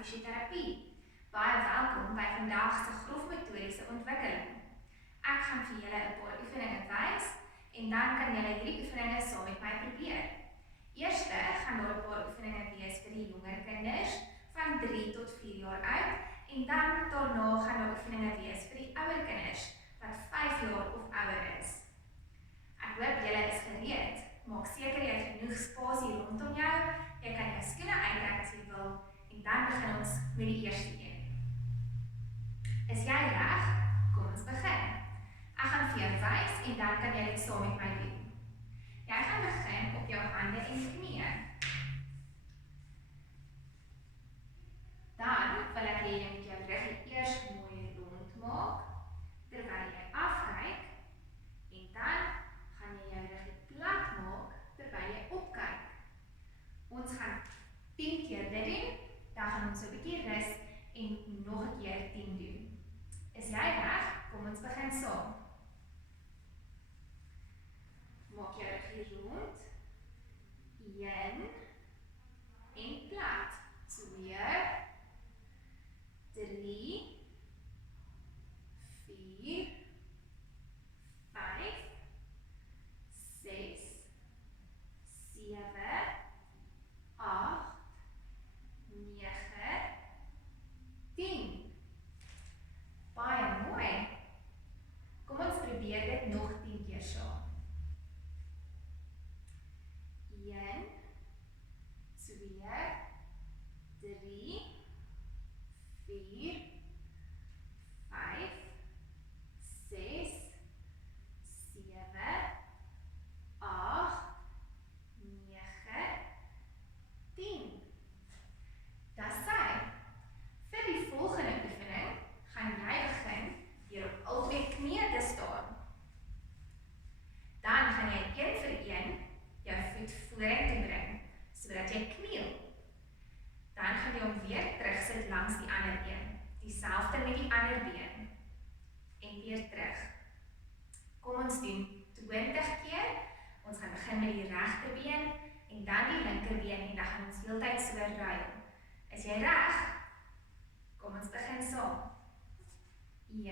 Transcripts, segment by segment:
Fisioterapie. Baie welkom by vandag se grofmotoriese ontwikkeling. Ek gaan vir julle 'n paar oefeninge wys en dan kan julle hierdie oefeninge saam met my probeer. Eerste gaan daar 'n paar oefeninge wees vir die jonger kinders van 3 tot 4 jaar oud en dan daarna gaan daar oefeninge wees vir die ouer kinders wat 5 jaar of ouer is. Ek hoop julle is gereed. Maak seker jy het genoeg spasie rondom jou. Jy kan jou skoene uittrek as jy wil en dan begin ons met die eerste een. Is jy reg? Kom ons begin. Ek gaan vir jou wys en dan kan jy dit saam met my doen. Jy gaan begin op jou hande en knieë. Dan wil ek hê jy moet jou rug eers mooi rond maak terwyl jy afkyk en dan gaan jy jou rug plat maak terwyl jy opkyk. Ons gaan 10 keer dit doen, dan gaan ons 'n bietjie rus en nog 'n keer 10 doen. Is jy reg? Kom ons begin saam. Maak jou rug rond. 1 en plat. 2 3 4 5 6 7 8 9 10. Baie mooi. Kom ons probeer dit nog 10 keer saam. 1 2 3 4 5 6 7 8 9 10. Dis sy. Vir die volgende oefening gaan jy begin deur op albei knieë te staan. Dan gaan jy een vir een jou voet vorentoe bring sodat jy kniel. Dan gaan jy hom weer terugsit langs die ander een. Dieselfde met die ander been. En weer terug. Kom ons doen 20 keer. Ons gaan begin met die regterbeen en dan die linkerbeen en dan gaan ons heeltyd so ruil. Is jy reg? Kom ons begin saam. 1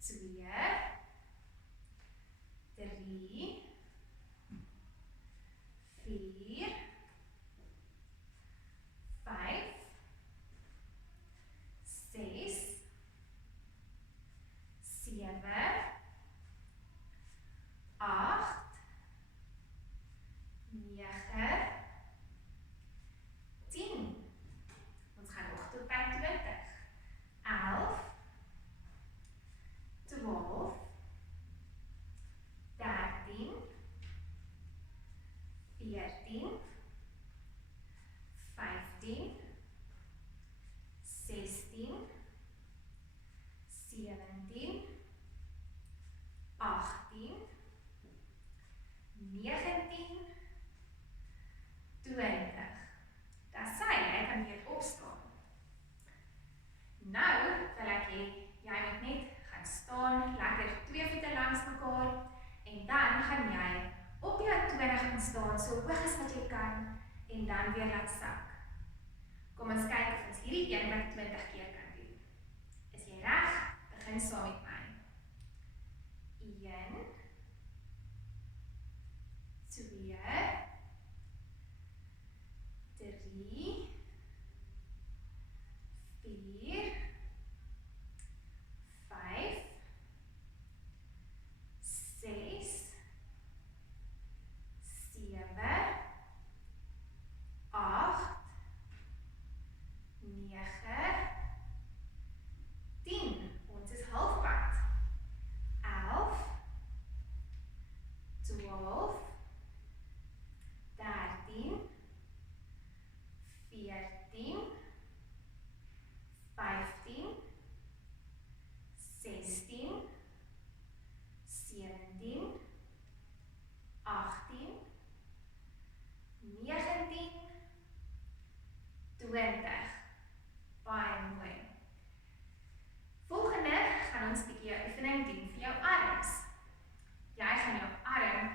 2 3 4 5 6 7 8 9 10. Ons gaan nog tot by 20. 11 12 13 14 15 16 17 18 19 20. Dis sy, jy kan weer opstaan. Nou wil ek hê jy moet net gaan staan, lekker 2 voete langs mekaar en dan gaan jy op jou tone gaan staan so hoog as wat jy kan en dan weer laat sak. Kom ons kyk of ons hierdie een wat 20 keer kan doen. Is jy reg? Begin saam met my. 1 2 3 4 5 6 7 8 9 10. Ons is halfpad. 11 12 13 14 15 16 17 18 19 20. Baie mooi. Volgende gaan ons 'n bietjie 'n oefening doen vir jou arms. Jy gaan jou arm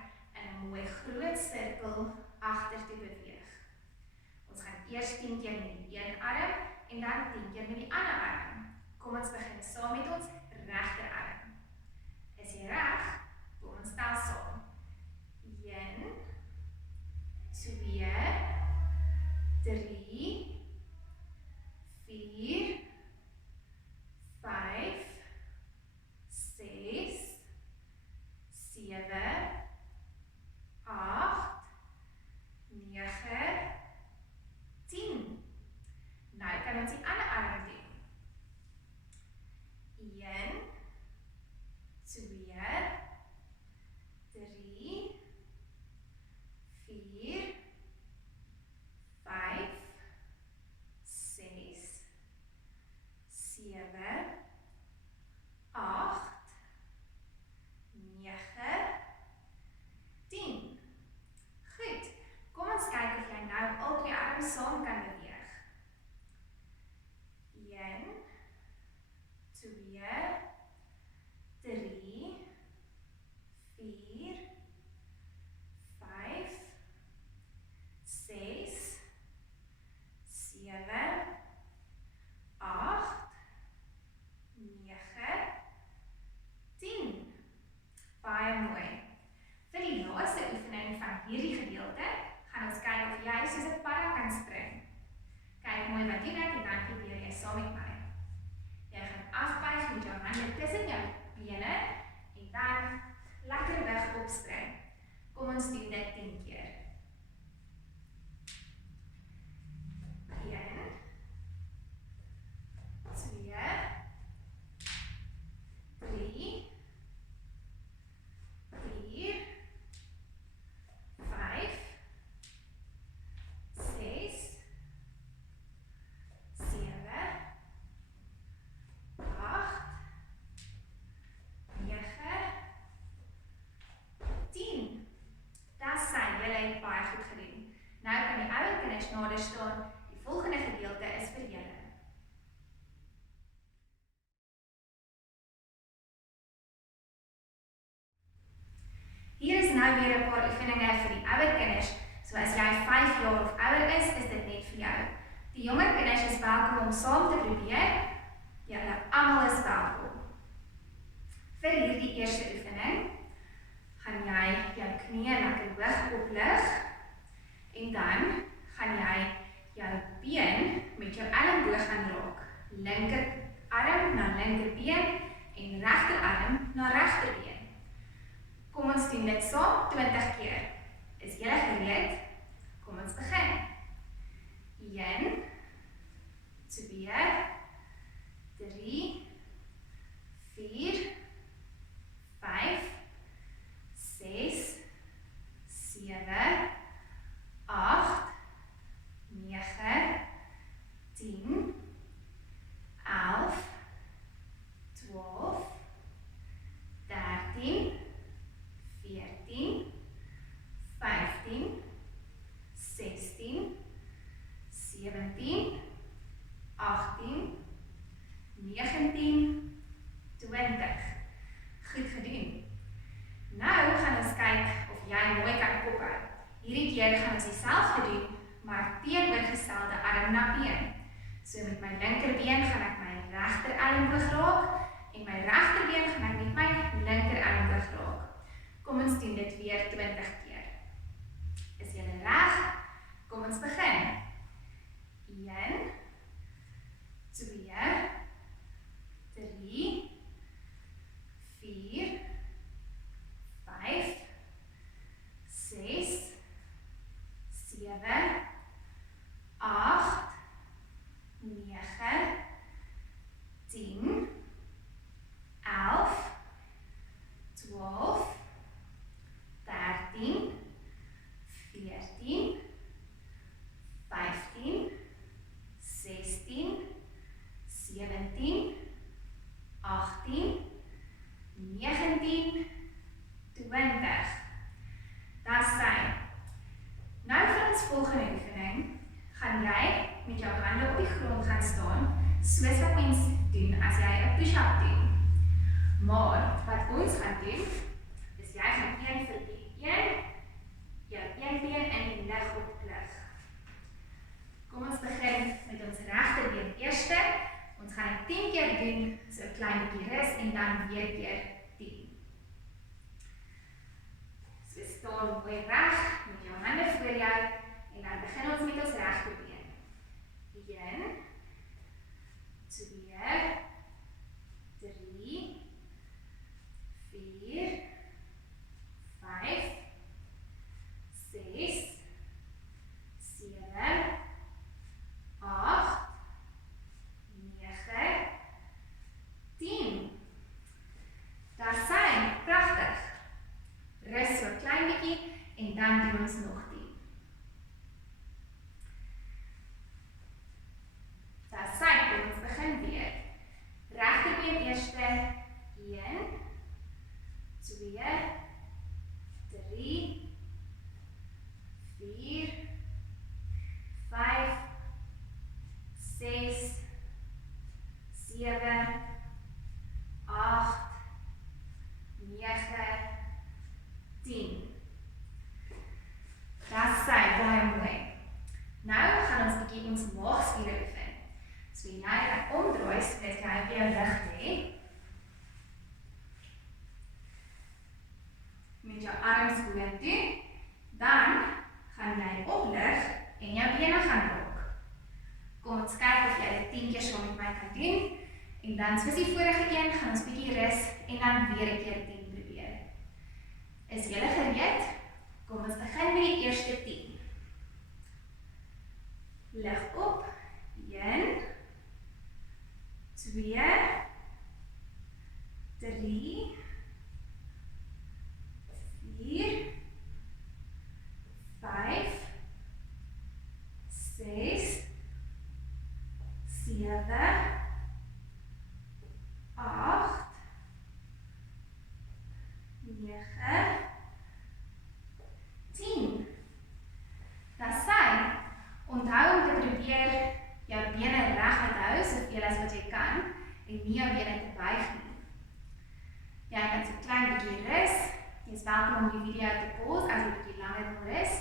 Kom ons doen dit 10 keer. 1, 2, 3, 4, 5, 6, 7, 8, 9, 10. Dis sy, julle het baie goed gedoen. Nou kan die ouer kinders nader staan. Die volgende gedeelte is vir julle. Hier is nou weer 'n paar oefeninge vir die ouer kinders. So as jy 5 jaar of ouer is dit net vir jou. Die jonger kinders is welkom om saam te probeer. Julle almal is welkom. Vir hierdie eerste oefening gaan jy jou knieë lekker hoog oplig en dan gaan jy jou been met jou elleboog aanraak. Linker arm na linkerbeen en regter arm na regterbeen. Kom ons doen dit saam 20 keer. Is julle gereed? Kom ons begin. 1, 2, 3, 4, 5, 6, 7, 8, 9, 10, 11, 12, 13, 14, 15, 16, 17, 18, 19, 20. Goed gedoen. Nou gaan ons kyk of jy mooi kan kophou. Hierdie keer gaan ons dieselfde doen, maar teenoorgestelde arm na been. So met my linkerbeen gaan ek my regter elleboog raak en my regterbeen gaan ek met my linker elleboog raak. Kom ons doen dit weer 20 keer. Is julle reg? Kom ons begin. 1, 2, 3, 4, 5, 6, 7, 8, 9, 10, 11, 12, 13, 14, 15, 16, 17, 18, 19, 20. Dis sy. Nou vir ons volgende oefening gaan jy met jou hande op die grond gaan staan, soos wat mens doen as jy 'n push-up doen. Maar wat ons gaan doen, is jy gaan een vir die jou een been in die lug oplig. Kom ons begin met ons regterbeen eerste. Ons gaan dit 10 keer doen, so 'n klein bietjie rus en dan weer keer 10. So staan mooi reg met jou hande voor jou en dan begin ons met ons regterbeen. 1, 2, 3, 4, 5, 6, 7, 8, 9, 10. Daar sy, pragtig. Rus so 'n klein bietjie en dan doen ons nog 10. Daar sy, kom ons begin weer. Regterbeen eerste. 1, 2, 3, 4, 5, 6, 7, 8, 9, 10. Dis sy, baie mooi. Nou gaan ons bietjie ons maagspiere oefen. So jy gaan omdraai sodat jy op jou rug lê. Met jou arms vorentoe, dan gaan jy oplig en jou bene gaan raak. Kom ons kyk of jy dit 10 keer saam met my kan doen. En dan soos die vorige een, gaan ons bietjie rus en dan weer 'n keer 10 probeer. Is julle gereed? pos as jy 'n bietjie langer wil rus.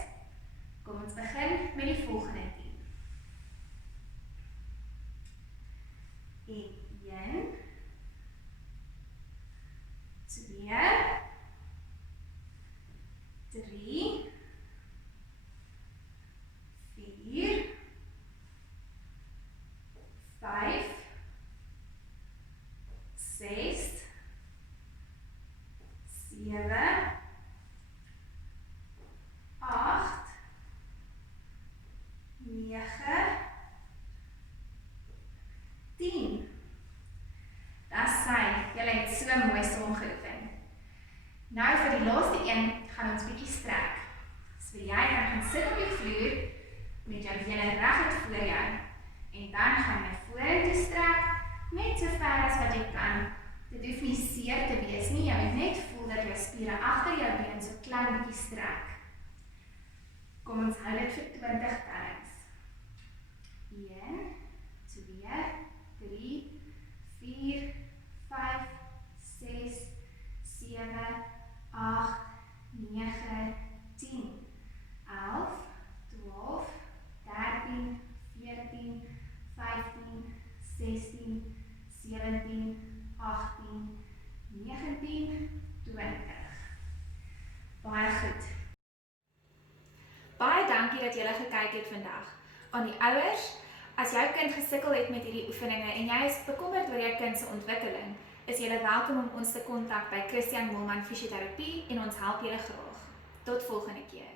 Kom ons begin met die volgende 10. En 1, 2, 3, 4, 5, 6, 7, 8, 9, 10. Dis sy, julle het so mooi saam geoefen. Nou vir die laaste een gaan ons bietjie strek. So jy kan gaan sit op die vloer met jou bene reguit voor jou en dan gaan jy vorentoe strek net so ver as wat jy kan. Dit hoef nie seer te wees nie, jy moet net voel dat jou spiere agter jou been so klein bietjie strek. Kom ons hou dit vir 20 tellings. 1, 2, 3, 4, 5, 6, 7, 8, 9, 10, 11, 12, 13, 14, 15, 16, 17, 18, 19, 20. Baie goed. Baie dankie dat julle gekyk het vandag. Aan die ouers, as jou kind gesukkel het met hierdie oefeninge en jy is bekommerd oor jou kind se ontwikkeling, is julle welkom om ons te kontak by Christian Moelman Fisioterapie en ons help julle graag. Tot volgende keer.